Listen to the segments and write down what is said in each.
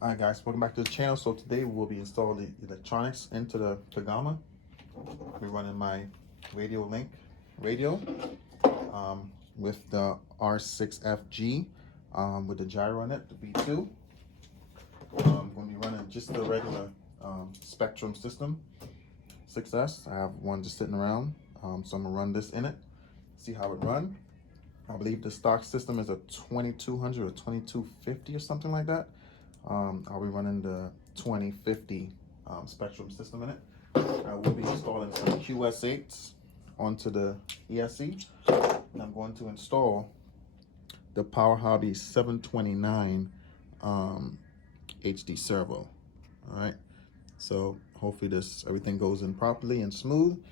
Alright guys, welcome back to the channel. So today we'll be installing the electronics into the Kagama. We're running my Link radio with the R6FG with the gyro on it, the V2. I'm going to be running just the regular Spectrum system 6S. I have one just sitting around, so I'm going to run this in it, see how it runs. I believe the stock system is a 2200 or 2250 or something like that. I'll be running the 2050 Spectrum system in it. I will be installing some QS8s onto the ESC. And I'm going to install the Powerhobby 729 HD Servo. All right. So hopefully everything goes in properly and smooth,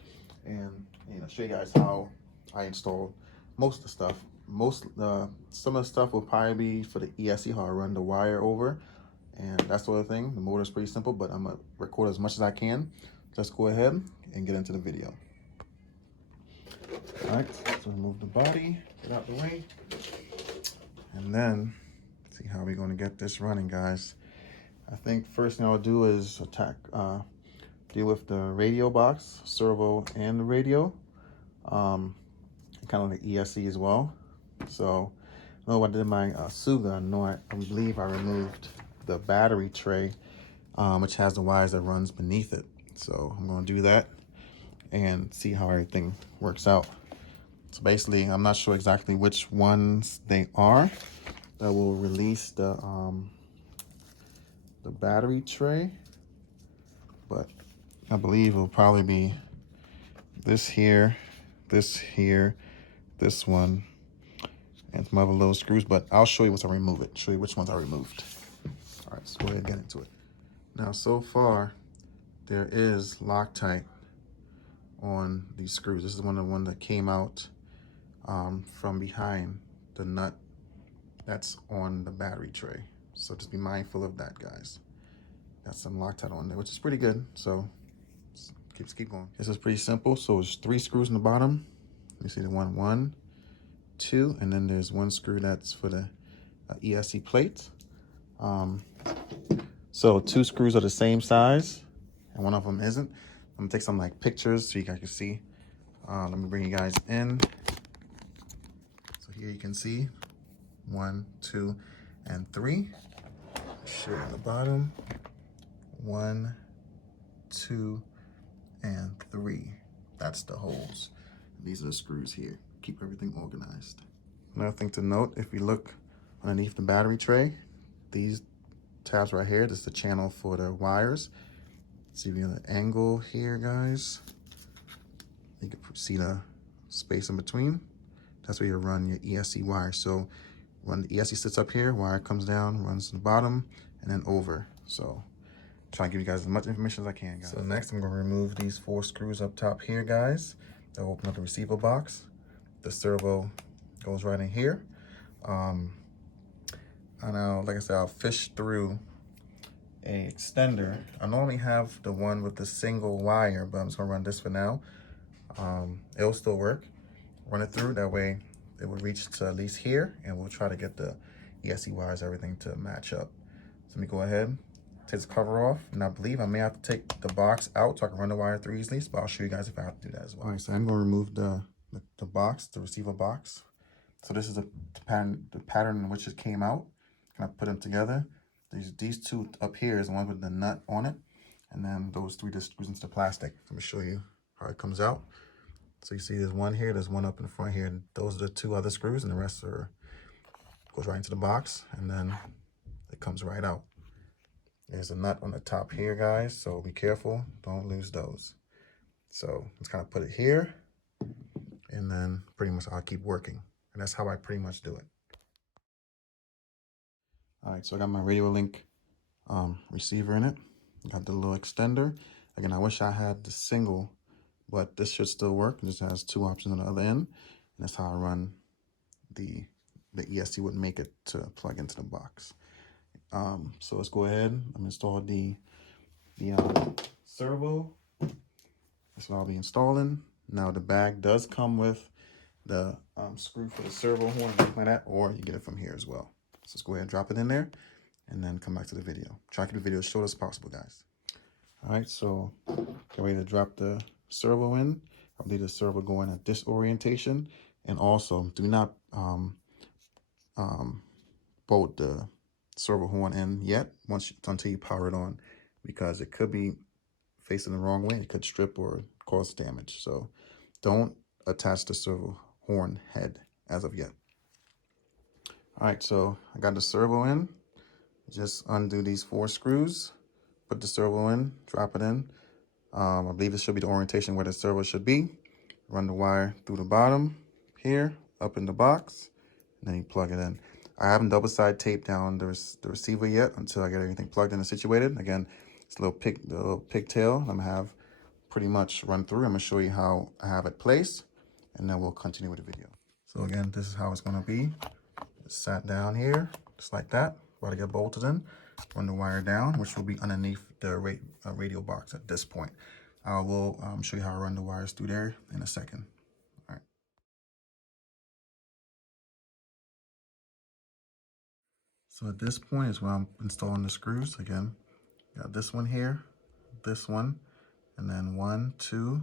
and show you guys how I installed most of the stuff. Some of the stuff will probably be for the ESC, how I run the wire over and that sort of thing. The motor is pretty simple, but I'm gonna record as much as I can. Let's go ahead and get into the video. All right, so remove the body, get out the way, and then see how we're gonna get this running, guys. I think first thing I'll do is deal with the radio box, servo, and the radio, kind of the ESC as well. So, I know when I did my Suga, I believe I removed the battery tray, which has the wires that runs beneath it. So I'm going to do that and see how everything works out. So basically, I'm not sure exactly which ones they are that will release the battery tray, but I believe it'll probably be this here, this one, and some other little screws, but I'll show you once I remove it, show you which ones I removed. All right, let's go ahead and get into it. Now, so far, there is Loctite on these screws. This is the one that came out from behind the nut that's on the battery tray. So just be mindful of that, guys. Got some Loctite on there, which is pretty good. So let's keep going. This is pretty simple. So there's 3 screws in the bottom. You see the one, 2, and then there's 1 screw that's for the ESC plate. So 2 screws are the same size and one of them isn't. I'm gonna take some pictures so you guys can see. Let me bring you guys in. So here you can see 1, 2, and 3. Show you on the bottom. 1, 2, and 3. That's the holes. These are the screws here. Keep everything organized. Another thing to note, if you look underneath the battery tray, these tabs right here, this is the channel for the wires. See the angle here, guys. You can see the space in between. That's where you run your ESC wire. So when the ESC sits up here, wire comes down, runs to the bottom, and then over. So try to give you guys as much information as I can, guys. So next, I'm gonna remove these 4 screws up top here, guys. They'll open up the receiver box. The servo goes right in here. And like I said, I'll fish through a extender. I normally have the one with the single wire, but I'm just gonna run this for now. It'll still work. Run it through, that way it will reach to at least here, and we'll try to get the ESC wires, everything to match up. So let me go ahead, take this cover off, and I believe I may have to take the box out so I can run the wire through easily, but I'll show you guys if I have to do that as well. All right, so I'm gonna remove the box, the receiver box. So this is the pattern in which it came out. Kind of put them together. These 2 up here is the one with the nut on it, and then those 3 just screws into the plastic. So I'm gonna show you how it comes out. So you see there's one here, there's one up in the front here, and those are the 2 other screws, and the rest goes right into the box, and then it comes right out. There's a nut on the top here, guys, so be careful, don't lose those. So let's kind of put it here, and then pretty much I'll keep working. And that's how I pretty much do it. All right, so I got my Link receiver in it. Got the little extender. Again, I wish I had the single, but this should still work. It just has 2 options on the other end. And that's how I run the ESC wouldn't make it to plug into the box. So let's go ahead. I'm gonna install the servo. That's what I'll be installing. Now the bag does come with the screw for the servo horn and like that, or you get it from here as well. So let's go ahead and drop it in there and then come back to the video. Try to keep the video as short as possible, guys. All right, so get ready to drop the servo in. I believe the servo going at this orientation, and also do not bolt the servo horn in yet until you power it on, because it could be facing the wrong way. It could strip or cause damage. So don't attach the servo horn head as of yet. All right, so I got the servo in. Just undo these 4 screws, put the servo in, drop it in. I believe this should be the orientation where the servo should be. Run the wire through the bottom here, up in the box, and then you plug it in. I haven't double side taped down the receiver yet until I get everything plugged in and situated. Again, it's a little pigtail I'm gonna have pretty much run through. I'm gonna show you how I have it placed, and then we'll continue with the video. So again, this is how it's gonna be. It's sat down here, just like that. About to get bolted in. Run the wire down, which will be underneath the radio box at this point. I will show you how I run the wires through there in a second. All right. So at this point is where I'm installing the screws. Again, got this one here, this one, and then 1, 2,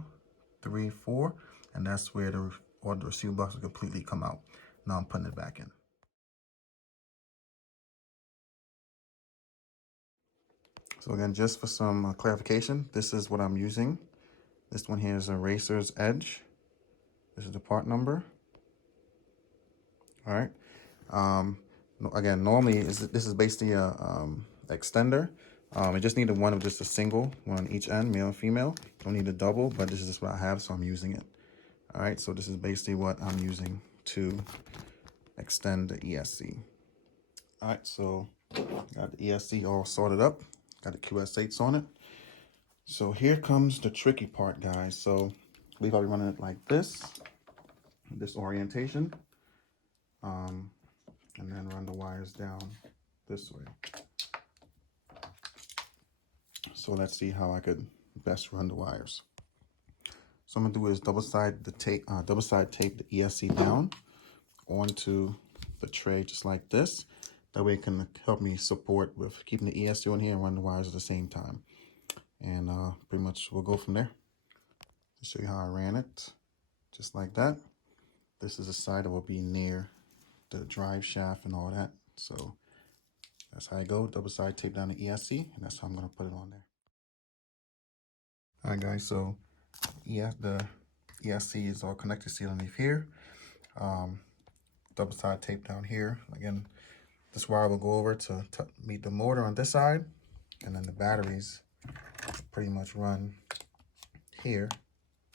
3, 4, and that's where the receiver box will completely come out. Now I'm putting it back in. So again, just for some clarification, this is what I'm using. This one here is a Racer's Edge. This is the part number. All right. Again, normally this is basically a extender. I just needed one of just a single one on each end, male and female. Don't need a double, but this is just what I have, so I'm using it. All right, so this is basically what I'm using to extend the ESC. All right, so got the ESC all sorted up. Got the QS8s on it. So here comes the tricky part, guys. So I believe I'll be running it like this orientation. And then run the wires down this way. So let's see how I could best run the wires. So I'm gonna do is double side tape the ESC down onto the tray just like this. That way it can help me support with keeping the ESC on here and run the wires at the same time. And pretty much we'll go from there. To show you how I ran it, just like that. This is the side that will be near the drive shaft and all that. So that's how I go. Double side tape down the ESC, and that's how I'm gonna put it on there. All right, guys. So the ESC is all connected, see underneath here. Double side tape down here. Again, this wire will go over to meet the motor on this side, and then the batteries pretty much run here,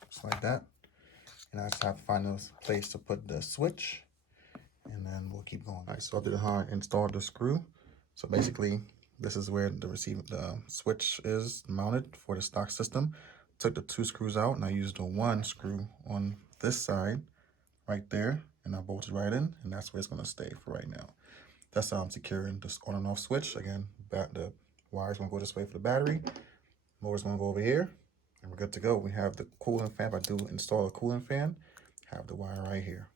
just like that. And I just have to find a place to put the switch, and then we'll keep going. All right, so I did how I installed the screw. So basically, this is where the switch is mounted for the stock system. Took the 2 screws out, and I used the 1 screw on this side, right there, and I bolted right in, and that's where it's gonna stay for right now. That's how I'm securing this on and off switch. Again, the wire's gonna go this way for the battery. Motor's gonna go over here, and we're good to go. We have the cooling fan. If I do install a cooling fan, have the wire right here.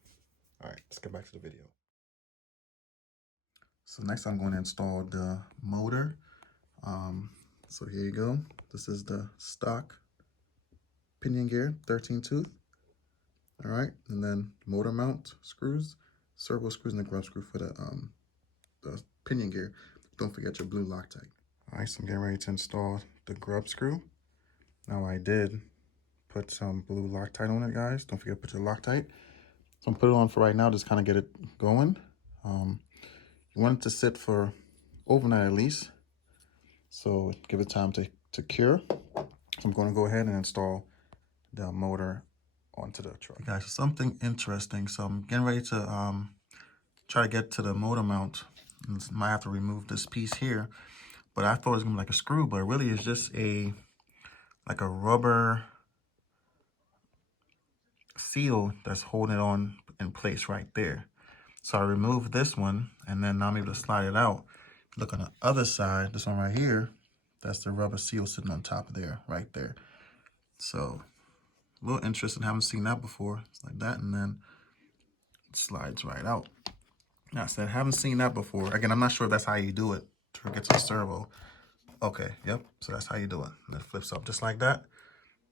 All right, let's get back to the video. So next I'm going to install the motor. So here you go. This is the stock pinion gear, 13 tooth. All right, and then motor mount screws, servo screws, and the grub screw for the pinion gear. Don't forget your blue Loctite. All right, so I'm getting ready to install the grub screw. Now I did put some blue Loctite on it, guys. Don't forget to put your Loctite. So I'm put it on for right now, just kind of get it going. You want it to sit for overnight at least, so give it time to cure. So I'm going to go ahead and install the motor onto the truck. Okay, guys, something interesting. So I'm getting ready to try to get to the motor mount. Might have to remove this piece here, but I thought it was gonna be like a screw, but it really is just like a rubber seal that's holding it on in place right there. So I removed this one, and then now I'm able to slide it out. Look on the other side, this one right here, that's the rubber seal sitting on top of there, right there. So a little interesting, haven't seen that before. It's like that, and then it slides right out. Now I said, haven't seen that before. Again, I'm not sure if that's how you do it to sure it gets a servo. Okay, yep, so that's how you do it. And it flips up just like that.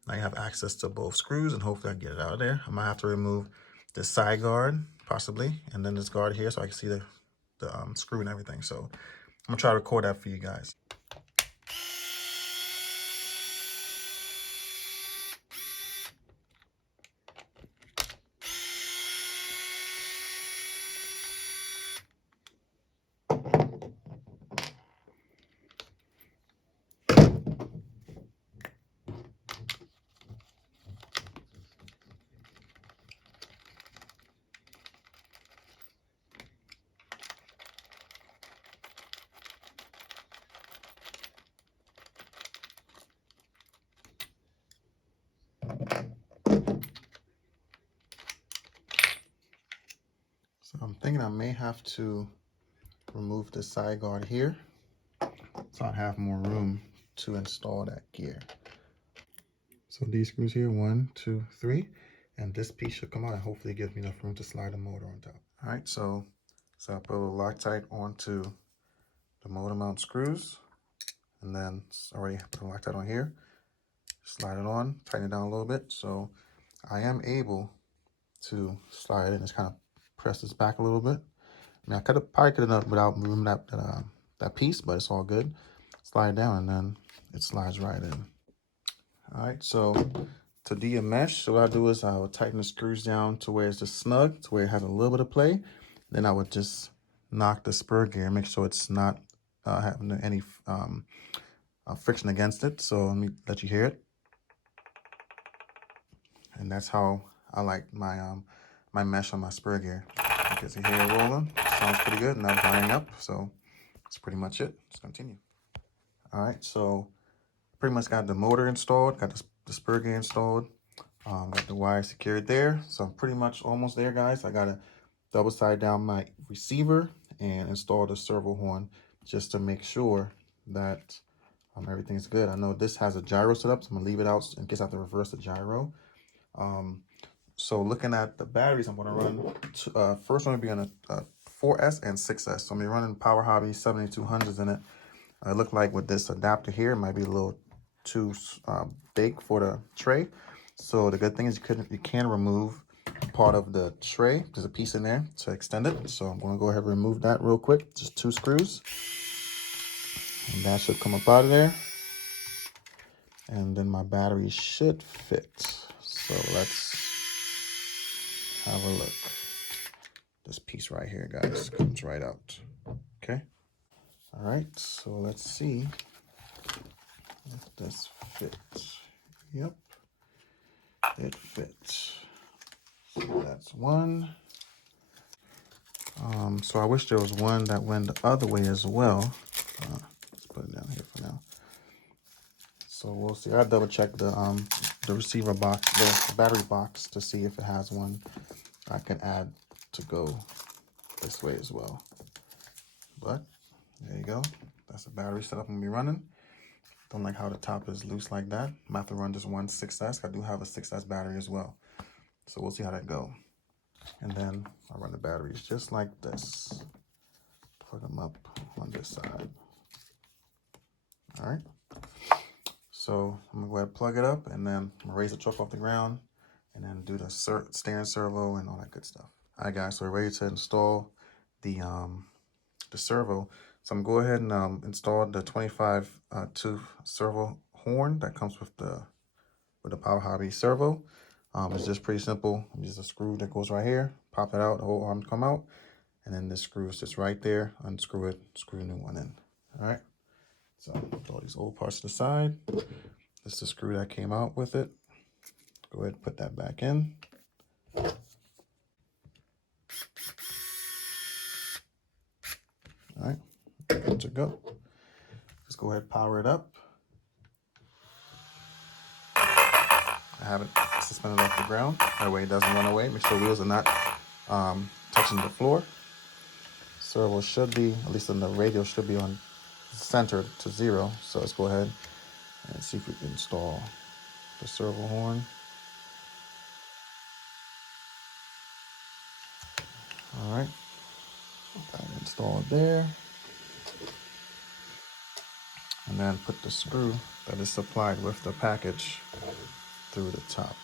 Now you have access to both screws, and hopefully I get it out of there. I might have to remove this side guard, possibly, and then this guard here so I can see the screw and everything. So I'm gonna try to record that for you guys. So I'm thinking I may have to remove the side guard here so I have more room to install that gear. So these screws here, 1, 2, 3, and this piece should come out and hopefully give me enough room to slide the motor on top. All right, so I put a little Loctite onto the motor mount screws, and then already put a Loctite on here. Slide it on, tighten it down a little bit, so I am able to slide it and just kind of press this back a little bit. I mean, I probably could have done it without moving that piece, but it's all good. Slide it down and then it slides right in. All right, so to de-mesh, so what I do is I would tighten the screws down to where it's just snug, to where it has a little bit of play. Then I would just knock the spur gear, make sure it's not having any friction against it. So let me let you hear it. And that's how I like my my mesh on my spur gear. You can see here rolling, sounds pretty good, not burning up. So that's pretty much it. Let's continue. All right, so pretty much got the motor installed, got the spur gear installed, got the wire secured there. So I'm pretty much almost there, guys. I gotta double side down my receiver and install the servo horn just to make sure that everything's good. I know this has a gyro set up, so I'm gonna leave it out in case I have to reverse the gyro. So looking at the batteries, I'm gonna run first one will be on a 4S and 6S. So I'm gonna be running Powerhobby 7200s in it. It looked like with this adapter here, it might be a little too big for the tray. So the good thing is you can remove part of the tray. There's a piece in there to extend it. So I'm gonna go ahead and remove that real quick. Just 2 screws. And that should come up out of there. And then my battery should fit. So let's have a look. This piece right here, guys, comes right out. Okay. All right, so let's see if this fits. Yep, it fits. So that's one. So I wish there was one that went the other way as well. Let's put it down here for now. So we'll see. I double check the receiver box, the battery box, to see if it has one I can add to go this way as well. But there you go. That's the battery setup I'm gonna be running. Don't like how the top is loose like that. I'm gonna have to run just one 6S. I do have a 6S battery as well. So we'll see how that go. And then I run the batteries just like this. Plug them up on this side. All right. So I'm gonna go ahead and plug it up, and then I'm gonna raise the truck off the ground and then do the steering servo and all that good stuff. All right, guys, so we're ready to install the servo. So I'm gonna go ahead and install the 25 tooth servo horn that comes with the Powerhobby servo. It's just pretty simple. Just a screw that goes right here. Pop it out, the whole arm come out, and then this screw is just right there. Unscrew it, screw a new one in. All right. So put all these old parts to the side. This is the screw that came out with it. Go ahead and put that back in. All right, good to go. Just go ahead and power it up. I have it suspended off the ground. That way it doesn't run away. Make sure the wheels are not touching the floor. Servo should be, at least in the radio, should be on centered to 0. So let's go ahead and see if we can install the servo horn. All right, got it installed there. then put the screw that is supplied with the package through the top.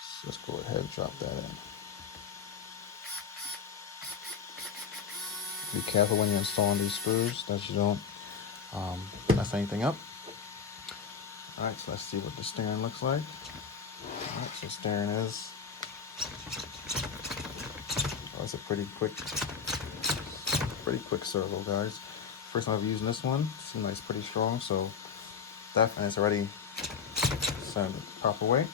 So let's go ahead and drop that in. Be careful when you're installing these screws that you don't mess anything up. All right, so let's see what the steering looks like. All right, so steering is, oh, it's a pretty quick servo, guys. First time I've used this one, seems like it's pretty strong, so definitely it's already set the proper way.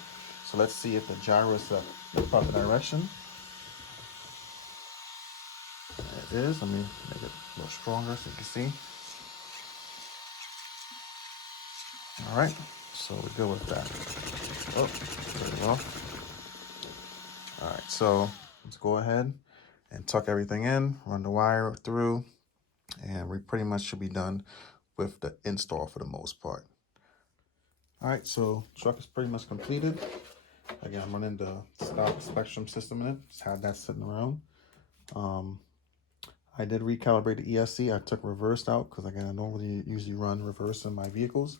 So let's see if the gyro is set the proper direction. It is. Let me make it a little stronger so you can see. All right, so we're good with that. Oh, there we go. All right, so let's go ahead and tuck everything in, run the wire through, and we pretty much should be done with the install for the most part. All right, so truck is pretty much completed. Again, I'm running the stock Spectrum system in it. Just had that sitting around. I did recalibrate the ESC. I took reverse out because, again, I don't really usually run reverse in my vehicles.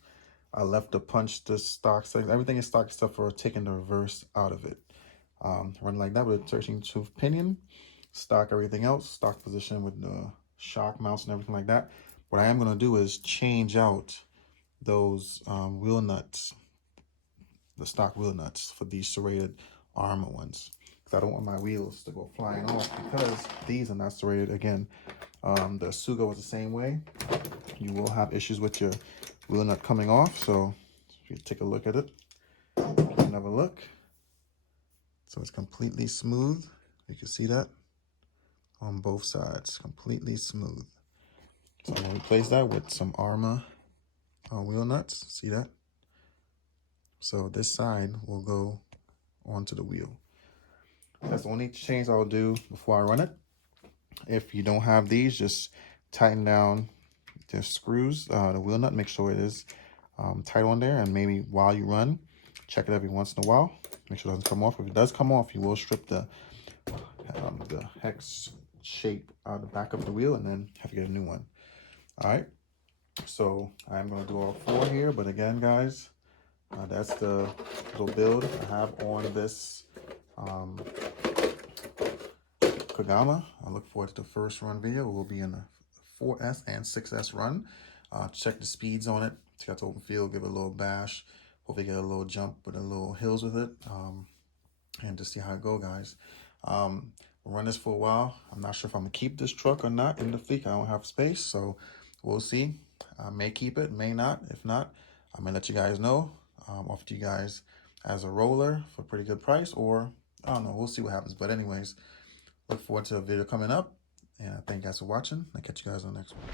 I left the punch, the stock, so everything is stock except for taking the reverse out of it. Run like that with a 13-tooth pinion, stock everything else, stock position with the shock mounts and everything like that. What I am going to do is change out those wheel nuts, the stock wheel nuts for these serrated armor ones. I don't want my wheels to go flying off because these are not serrated. Again, the Sugo is the same way. You will have issues with your wheel nut coming off. So if you take a look at it, you can have a look. So it's completely smooth. You can see that on both sides, completely smooth. So I'm gonna replace that with some Arma wheel nuts. See that? So this side will go onto the wheel. That's the only change I'll do before I run it. If you don't have these, just tighten down the screws, the wheel nut, make sure it is tight on there, and maybe while you run, check it every once in a while. Make sure it doesn't come off. If it does come off, you will strip the hex shape out of the back of the wheel and then have to get a new one. All right, so I'm going to do all four here, but again, guys, that's the little build I have on this Kagama. I look forward to the first run video. It will be in the 4S and 6S run. Check the speeds on it. Check out the open field, give it a little bash. Hopefully get a little jump with a little hills with it. And just see how it goes, guys. We'll run this for a while. I'm not sure if I'm gonna keep this truck or not in the fleet. I don't have space, so we'll see. I may keep it, may not. If not, I'm gonna let you guys know. Offer to you guys as a roller for a pretty good price, or I don't know, we'll see what happens. But anyways, look forward to a video coming up, and I thank you guys for watching. I'll catch you guys on the next one.